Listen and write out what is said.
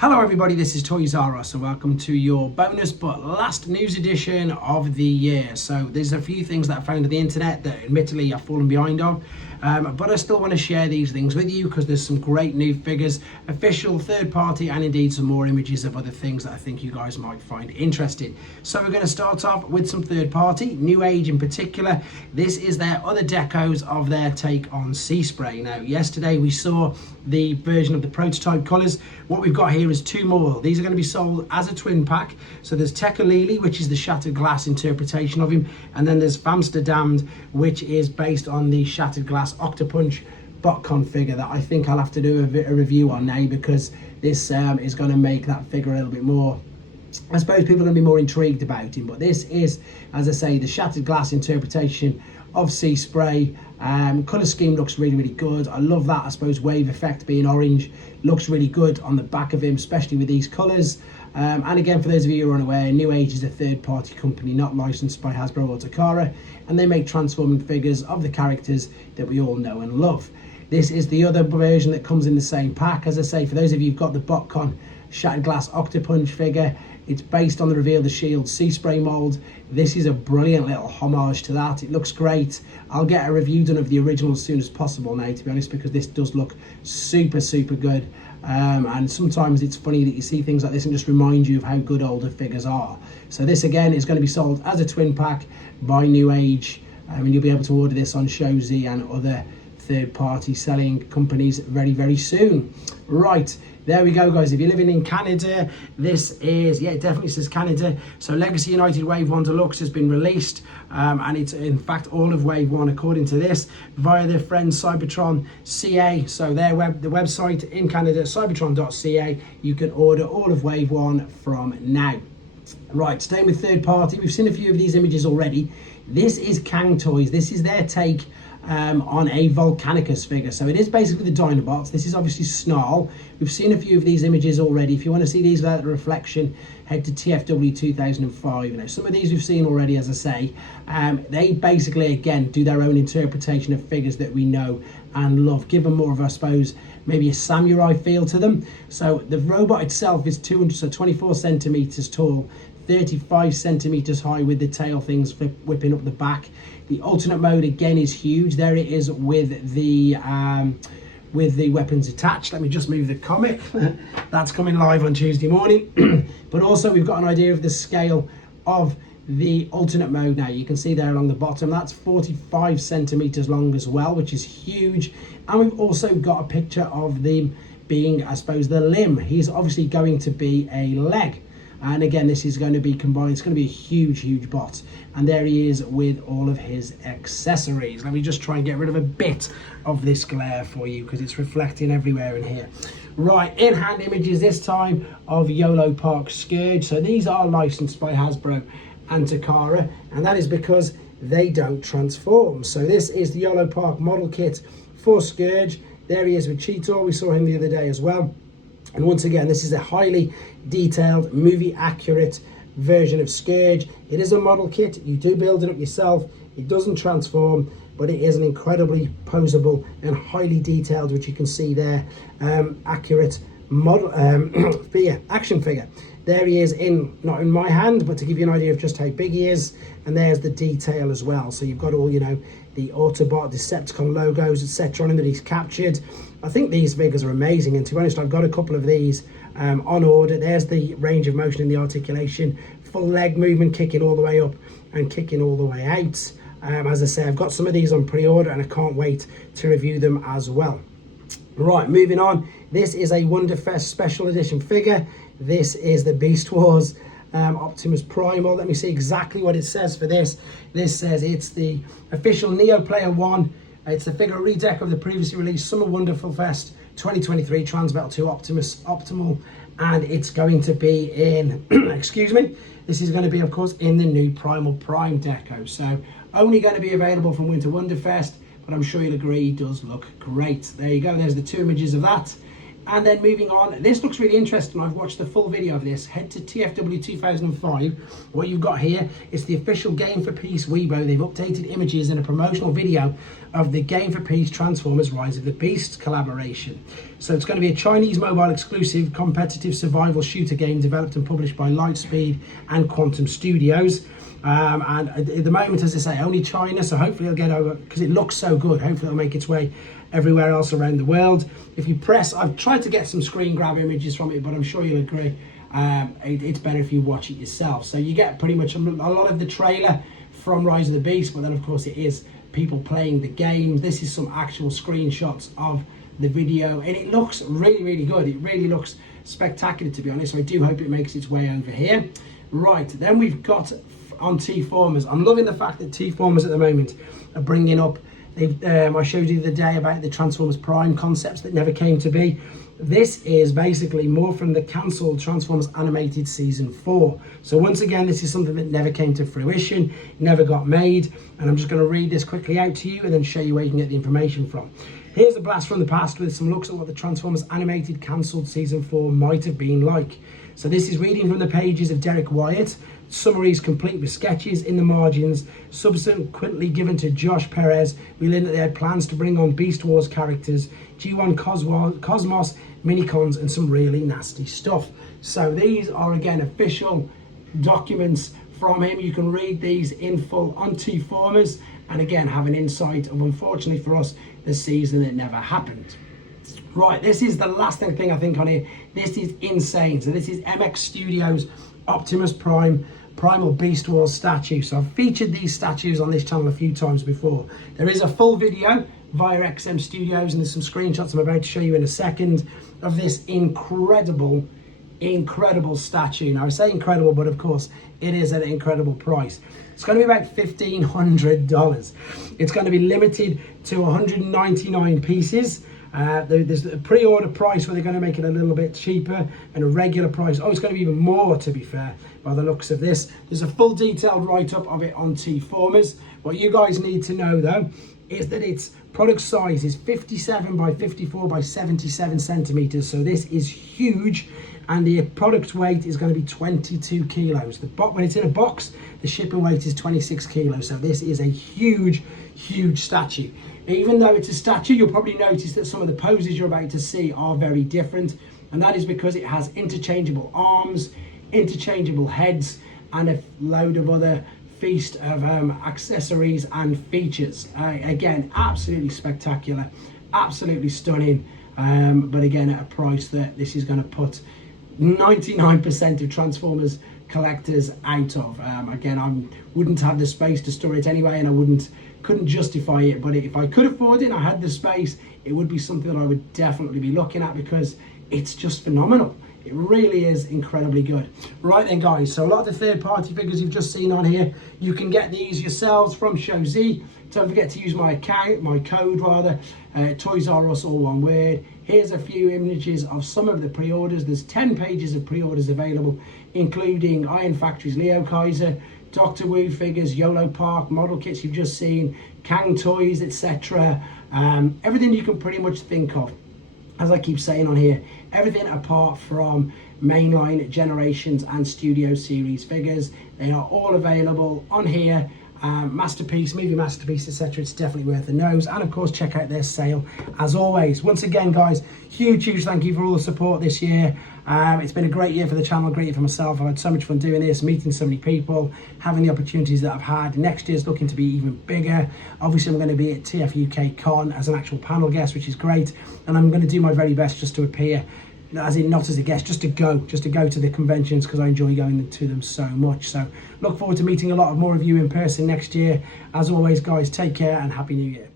Hello everybody, this is Toys R Us and welcome to your bonus but last news edition of the year. So there's a few things that I found on the internet that admittedly I've fallen behind of, but I still want to share these things with you because there's some great new figures, official, third party, and indeed some more images of other things that I think you guys might find interesting. So we're going to start off with some third party, Newage in particular. This is their other decos of their take on Sea Spray. Now yesterday we saw the version of the prototype colours. What we've got here is two more. These are going to be sold as a twin pack. So there's Tekalili, which is the shattered glass interpretation of him, and then there's Amsterdam, which is based on the shattered glass Octopunch botcon figure that I think I'll have to do a review on now, because this is going to make that figure a little bit more, I suppose people are going to be more intrigued about him. But this is, as I say, the shattered glass interpretation of Sea Spray. Colour scheme looks really good. I love that, I suppose, wave effect being orange looks really good on the back of him, especially with these colours. And again, for those of you who are unaware, Newage is a third party company not licensed by Hasbro or Takara, and they make transforming figures of the characters that we all know and love. This is the other version that comes in the same pack. As I say, for those of you who've got the botcon shattered glass Octopunch figure, it's based on the Reveal the Shield Sea Spray mould. This is a brilliant little homage to that. It looks great. I'll get a review done of the original as soon as possible now, to be honest, because this does look super good. And sometimes it's funny that you see things like this and just remind you of how good older figures are. So this again is going to be sold as a twin pack by Newage, and you'll be able to order this on Shozi and other third-party selling companies very soon. Right, there we go, guys. If you're living in Canada, this is, yeah, it definitely says Canada. So Legacy United Wave 1 Deluxe has been released, and it's in fact all of Wave 1 according to this, via their friends Cybertron CA. So the website in Canada, cybertron.ca, you can order all of Wave 1 from now. Right, staying with third party, we've seen a few of these images already. This is Cang Toys. This is their take on a Volcanicus figure. So it is basically the Dinobots. This is obviously Snarl. We've seen a few of these images already. If you want to see these without the reflection, head to TFW 2005. Now, some of these we've seen already, as I say. They basically, again, do their own interpretation of figures that we know and love, give them more of, I suppose, maybe a samurai feel to them. So the robot itself is 24 centimeters tall, 35 centimeters high, with the tail things whipping up the back. The alternate mode again is huge. There it is with the weapons attached. Let me just move the comic. That's coming live on Tuesday morning. But also we've got an idea of the scale of the alternate mode now. You can see there along the bottom, that's 45 centimeters long as well, which is huge. And we've also got a picture of them being, I suppose, the limb. He's obviously going to be a leg. And again, this is going to be combined. It's going to be a huge bot. And there he is with all of his accessories. Let me just try and get rid of a bit of this glare for you, because it's reflecting everywhere in here. Right, in-hand images this time of Yolo Park Scourge. So these are licensed by Hasbro and Takara, and that is because they don't transform. So this is the Yolo Park model kit for Scourge. There he is with Cheetor. We saw him the other day as well. And once again, this is a highly detailed, movie accurate version of Scourge. It is a model kit. You do build it up yourself. It doesn't transform, but it is an incredibly posable and highly detailed, which you can see there, accurate model action figure. There he is, not in my hand, but to give you an idea of just how big he is. And there's the detail as well. So you've got all, you know, the Autobot, Decepticon logos, etc. on him that he's captured. I think these figures are amazing, and to be honest, I've got a couple of these on order. There's the range of motion and the articulation, full leg movement, kicking all the way up and kicking all the way out. As I say, I've got some of these on pre-order and I can't wait to review them as well. Right, moving on. This is a Wonderfest special edition figure. This is the Beast Wars Optimus Primal. Let me see exactly what it says for this. This says it's the official Neo Player 1. It's the figure redeck of the previously released Summer Wonderful Fest 2023 Transmetal 2 Optimus Optimal, and it's going to be in, excuse me, this is going to be, of course, in the new Primal Prime deco. So only going to be available from Winter Wonderfest, but I'm sure you'll agree it does look great. There you go, there's the two images of that. And then moving on, this looks really interesting. I've watched the full video of this. Head to TFW 2005. What you've got here is the official Game for Peace Weibo. They've updated images in a promotional video of the Game for Peace Transformers Rise of the Beasts collaboration. So it's going to be a Chinese mobile exclusive competitive survival shooter game developed and published by Lightspeed and Quantum Studios. And at the moment, as I say, only China, so hopefully it'll get over, because it looks so good. Hopefully it'll make its way everywhere else around the world. If you press, I've tried to get some screen grab images from it, but I'm sure you'll agree it's better if you watch it yourself. So you get pretty much a lot of the trailer from Rise of the Beast, but then of course it is people playing the game. This is some actual screenshots of the video, and it looks really, really good. It really looks spectacular, to be honest. So I do hope it makes its way over here. Right, then we've got on T-Formers. I'm loving the fact that T-Formers at the moment are bringing up, I showed you the other day about the Transformers Prime concepts that never came to be. This is basically more from the cancelled Transformers Animated Season 4. So once again, this is something that never came to fruition, never got made, and I'm just going to read this quickly out to you and then show you where you can get the information from. Here's a blast from the past with some looks at what the Transformers Animated cancelled Season 4 might have been like. So this is reading from the pages of Derek Wyatt. Summaries complete with sketches in the margins, subsequently given to Josh Perez. We learned that they had plans to bring on Beast Wars characters, G1 Cosmos, minicons, and some really nasty stuff. So these are, again, official documents from him. You can read these in full on T-Formers, and again, have an insight of, unfortunately for us, the season that never happened. Right, this is the last thing I think on here. This is insane. So this is MX Studios Optimus Prime Primal Beast Wars statue. So I've featured these statues on this channel a few times before. There is a full video via XM Studios, and there's some screenshots I'm about to show you in a second of this incredible statue. Now I say incredible, but of course it is at an incredible price. It's going to be about $1,500. It's going to be limited to 199 pieces. There's a pre-order price where they're going to make it a little bit cheaper, and a regular price. Oh, it's going to be even more, to be fair, by the looks of this. There's a full detailed write-up of it on T-Formers. What you guys need to know, though, is that its product size is 57 by 54 by 77 centimeters. So this is huge, and the product weight is going to be 22 kilos. When it's in a box, the shipping weight is 26 kilos. So this is a huge statue. Even though it's a statue, you'll probably notice that some of the poses you're about to see are very different, and that is because it has interchangeable arms, interchangeable heads, and a load of other feast of accessories and features. Again, absolutely spectacular, absolutely stunning, but again at a price that this is going to put 99% of Transformers collectors out of. Again, I wouldn't have the space to store it anyway, and I couldn't justify it, but if I could afford it and I had the space, it would be something that I would definitely be looking at, because it's just phenomenal. It really is incredibly good. Right then, guys, so a lot of the third-party figures you've just seen on here, you can get these yourselves from Show Z. Don't forget to use my code rather, Toys R Us, all one word. Here's a few images of some of the pre-orders. There's 10 pages of pre-orders available, including Iron Factory's Leo Kaiser, Doctor Wu figures, Yolo Park, model kits you've just seen, Cang toys, etc. Everything you can pretty much think of. As I keep saying on here, everything apart from mainline Generations and Studio Series figures. They are all available on here. Masterpiece, Movie Masterpiece, etc. It's definitely worth a nose, and of course check out their sale as always. Once again, guys, huge thank you for all the support this year. It's been a great year for the channel, great year for myself. I've had so much fun doing this, meeting so many people, having the opportunities that I've had. Next year's looking to be even bigger. Obviously I'm going to be at TF UK Con as an actual panel guest, which is great, and I'm going to do my very best just to appear, as in not as a guest, just to go to the conventions, because I enjoy going to them so much. So look forward to meeting a lot more of you in person next year. As always, guys, take care and Happy New Year.